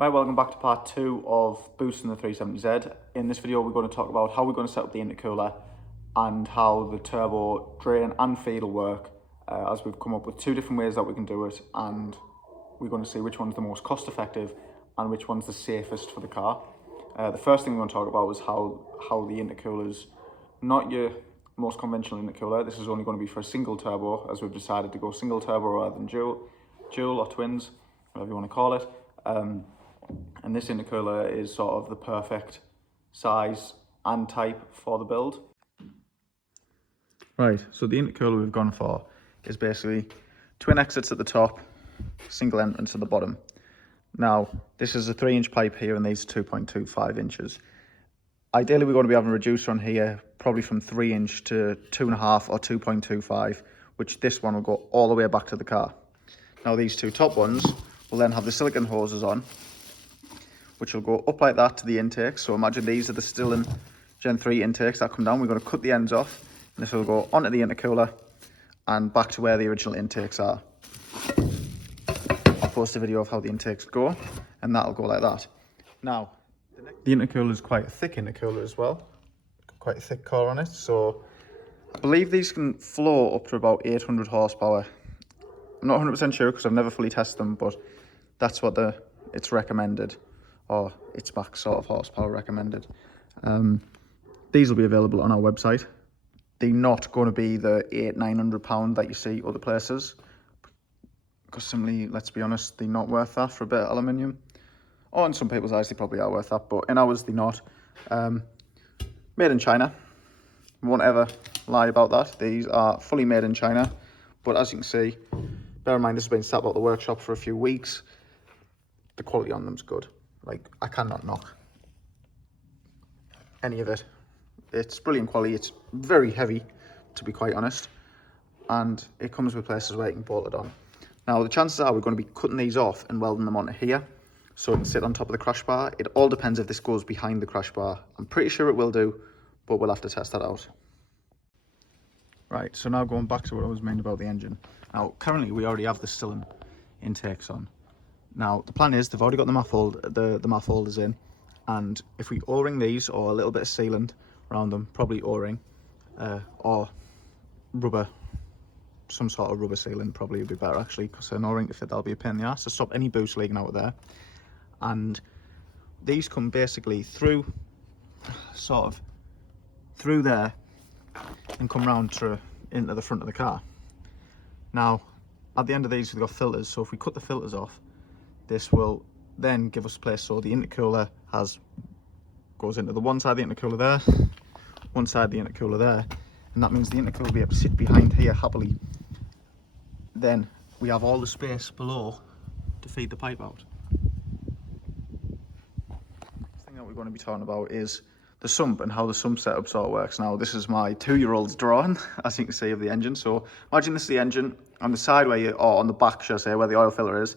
Right, welcome back to part 2 of boosting the 370Z. In this video we're going to talk about how we're going to set up the intercooler and how the turbo drain and feed will work, as we've come up with 2 different ways that we can do it, and we're going to see which one's the most cost effective and which one's the safest for the car. The first thing we're going to talk about is how the intercooler's not your most conventional intercooler. This is only going to be for a single turbo, as we've decided to go single turbo rather than dual or twins, whatever you want to call it. And this intercooler is sort of the perfect size and type for the build. Right, so the intercooler we've gone for is basically twin exits at the top, single entrance at the bottom. Now, this is a 3-inch pipe here and these are 2.25 inches. Ideally, we're going to be having a reducer on here, probably from 3-inch to 2.5 or 2.25, which this one will go all the way back to the car. Now, these 2 top ones will then have the silicone hoses on, which will go up like that to the intakes. So imagine these are the Stirling Gen 3 intakes that come down. We're going to cut the ends off, and this will go onto the intercooler and back to where the original intakes are. I'll post a video of how the intakes go, and that'll go like that. Now, the intercooler is quite a thick intercooler as well, quite a thick core on it. So I believe these can flow up to about 800 horsepower. I'm not 100% sure because I've never fully tested them, but that's what it's recommended, or its max sort of horsepower recommended. These will be available on our website. They're not going to be the £800-900 that you see other places, because simply, let's be honest, they're not worth that for a bit of aluminium. Or in some people's eyes, they probably are worth that, but in ours, they're not. Made in China. Won't ever lie about that. These are fully made in China, but as you can see, bear in mind this has been sat out the workshop for a few weeks. The quality on them's good. Like, I cannot knock any of it. It's brilliant quality. It's very heavy, to be quite honest, and it comes with places where you can bolt it on. Now, the chances are we're going to be cutting these off and welding them onto here, so it can sit on top of the crash bar. It all depends if this goes behind the crash bar. I'm pretty sure it will do, but we'll have to test that out. Right, so now going back to what I was saying about the engine. Now, currently we already have the Stirling intakes on. Now, the plan is they've already got the manifolders in, and if we O-ring these, or a little bit of sealant around them, probably O-ring, or rubber, some sort of rubber sealant probably would be better actually, because an O-ring to fit, that'll be a pain in the ass to stop any boost leaking out of there. And these come basically through, sort of through there, and come round into the front of the car. Now, at the end of these we've got filters, so if we cut the filters off, this will then give us place, so the intercooler goes into the one side of the intercooler there, one side of the intercooler there, and that means the intercooler will be able to sit behind here happily. Then we have all the space below to feed the pipe out. Next thing that we're going to be talking about is the sump and how the sump setup sort of works. Now, this is my 2-year-old's drawing, as you can see, of the engine. So imagine this is the engine. On the side or on the back, should I say, where the oil filler is,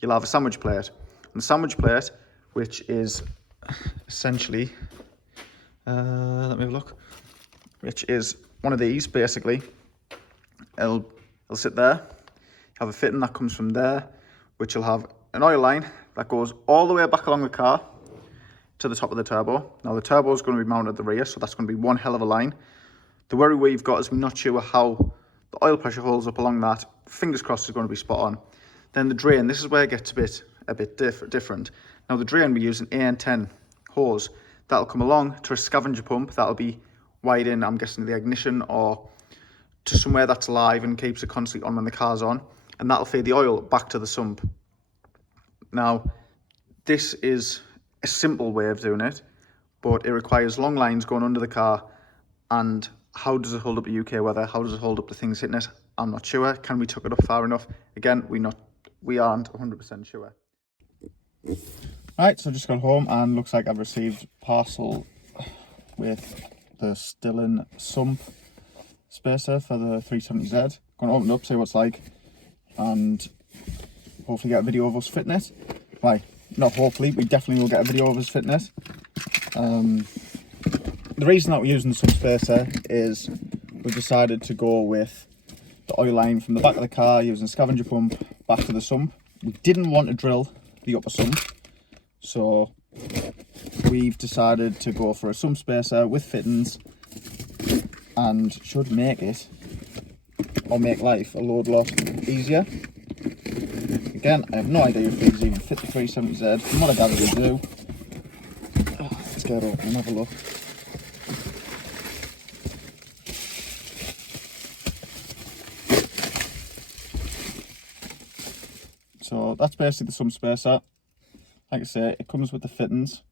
you'll have a sandwich plate. And the sandwich plate, which is essentially, let me have a look, which is one of these, basically. It'll sit there. Have a fitting that comes from there, which will have an oil line that goes all the way back along the car to the top of the turbo. Now, the turbo is going to be mounted at the rear, so that's going to be one hell of a line. The worry we've got is we're not sure how the oil pressure holds up along that. Fingers crossed is going to be spot on. Then the drain, this is where it gets a bit a bit different. Now the drain, we're using AN10 hose. That'll come along to a scavenger pump that'll be wired in, I'm guessing, to the ignition or to somewhere that's live and keeps it constantly on when the car's on, and that'll feed the oil back to the sump. Now, this is a simple way of doing it, but it requires long lines going under the car. And how does it hold up to UK weather? How does it hold up to things hitting it? I'm not sure. Can we tuck it up far enough? Again, we aren't 100% sure. Right, so I just got home and looks like I've received parcel with the Stirling sump spacer for the 370Z. Going to open it up, see what it's like, and hopefully get a video of us fitting it. Right, not hopefully, we definitely will get a video of us fitting it. The reason that we're using the sump spacer is we've decided to go with the oil line from the back of the car using a scavenger pump back to the sump. We didn't want to drill the upper sump, so we've decided to go for a sump spacer with fittings, and should make it, or make life, a lot easier. Again, I have no idea if these even fit the 370Z. From what I gather they do. Let's get it open and have a look. So that's basically the sump spacer. Like I say, it comes with the fittings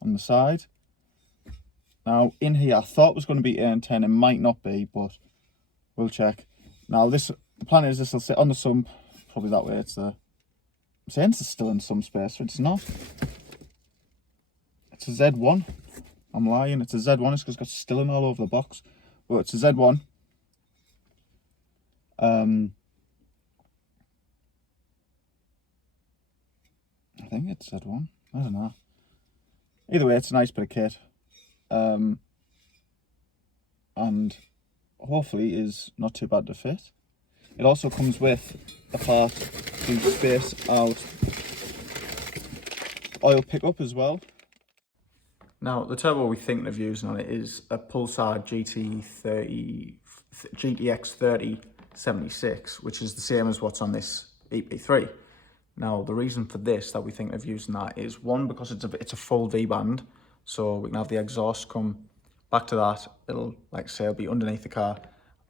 on the side. Now in here, I thought it was going to be AN10, it might not be, but we'll check. Now the plan is this will sit on the sump, probably that way. I'm saying it's still in some space, but it's not. It's a Z1. I'm lying, it's a Z1, it's because it's got Stirling all over the box. But it's a Z1. I think it's Z1, I don't know. Either way, it's a nice bit of kit. And hopefully is not too bad to fit. It also comes with a part to space out oil pickup as well. Now the turbo we're thinking of using on it is a Pulsar GTX 3076, which is the same as what's on this EP3. Now the reason for this that we think of using that is, one, because it's a full V-band, so we can have the exhaust come back to that. It'll, like I say, it'll be underneath the car,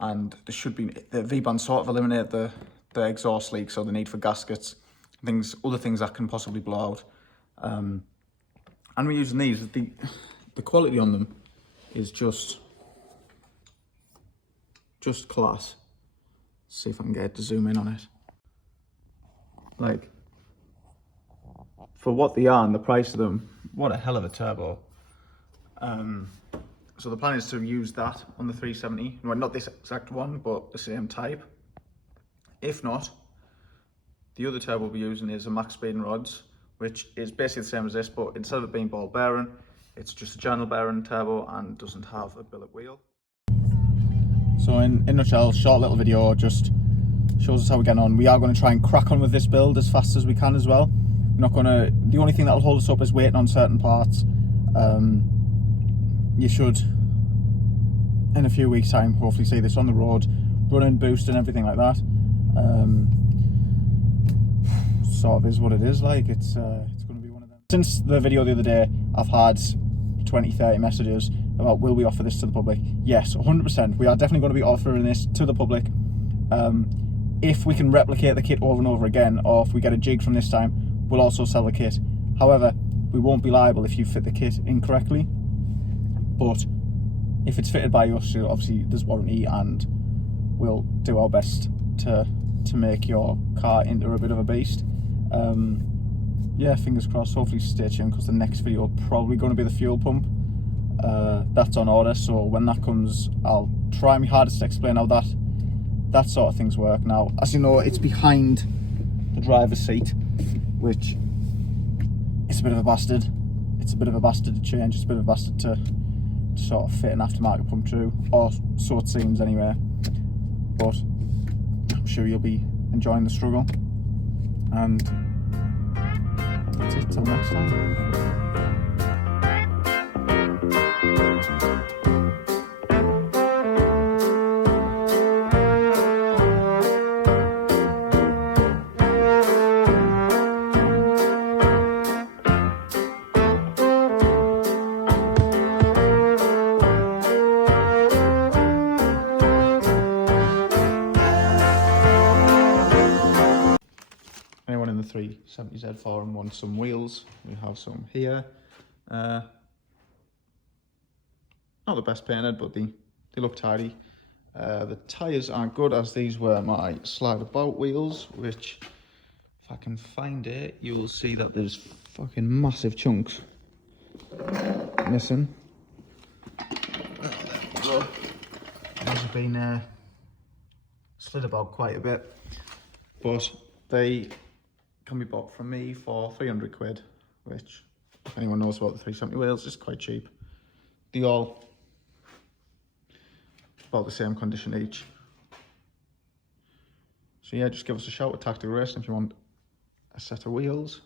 and there should be, the V-band sort of eliminate the exhaust leak, so the need for gaskets, other things that can possibly blow out. And we're using these. The quality on them is just class. Let's see if I can get it to zoom in on it. Like, for what they are and the price of them, what a hell of a turbo. So the plan is to use that on the 370. Well, not this exact one, but the same type. If not, the other turbo we'll be using is a Max Speed and Rods, which is basically the same as this, but instead of it being ball bearing, it's just a general bearing turbo and doesn't have a billet wheel. So in a nutshell, short little video, just shows us how we're getting on. We are going to try and crack on with this build as fast as we can as well. The only thing that'll hold us up is waiting on certain parts. You should, in a few weeks' time, hopefully see this on the road, running, boosting, everything like that. Sort of is what it is. Like, it's going to be one of them. Since the video the other day, I've had 20-30 messages about, will we offer this to the public? Yes, 100%. We are definitely going to be offering this to the public. If we can replicate the kit over and over again, or if we get a jig from this time, we'll also sell the kit. However, we won't be liable if you fit the kit incorrectly. But if it's fitted by us, obviously there's warranty, and we'll do our best to make your car into a bit of a beast. Yeah, fingers crossed. Hopefully stay tuned, because the next video probably going to be the fuel pump. That's on order, so when that comes, I'll try my hardest to explain how that sort of things work. Now, as you know, it's behind the driver's seat, which is a bit of a bastard. It's a bit of a bastard to change. It's a bit of a bastard to sort of fit an aftermarket pump through, or so it seems anyway. But I'm sure you'll be enjoying the struggle, and that's it till next time. the 370Z4 and want some wheels, we have some here. Not the best painted, but they look tidy. The tyres aren't good, as these were my slide about wheels, which if I can find it, you will see that there's fucking massive chunks missing. These have been slid about quite a bit, but they can be bought from me for 300 quid, which, if anyone knows about the 370 wheels, is quite cheap. They all about the same condition each. So yeah, just give us a shout at Tactical Racing if you want a set of wheels.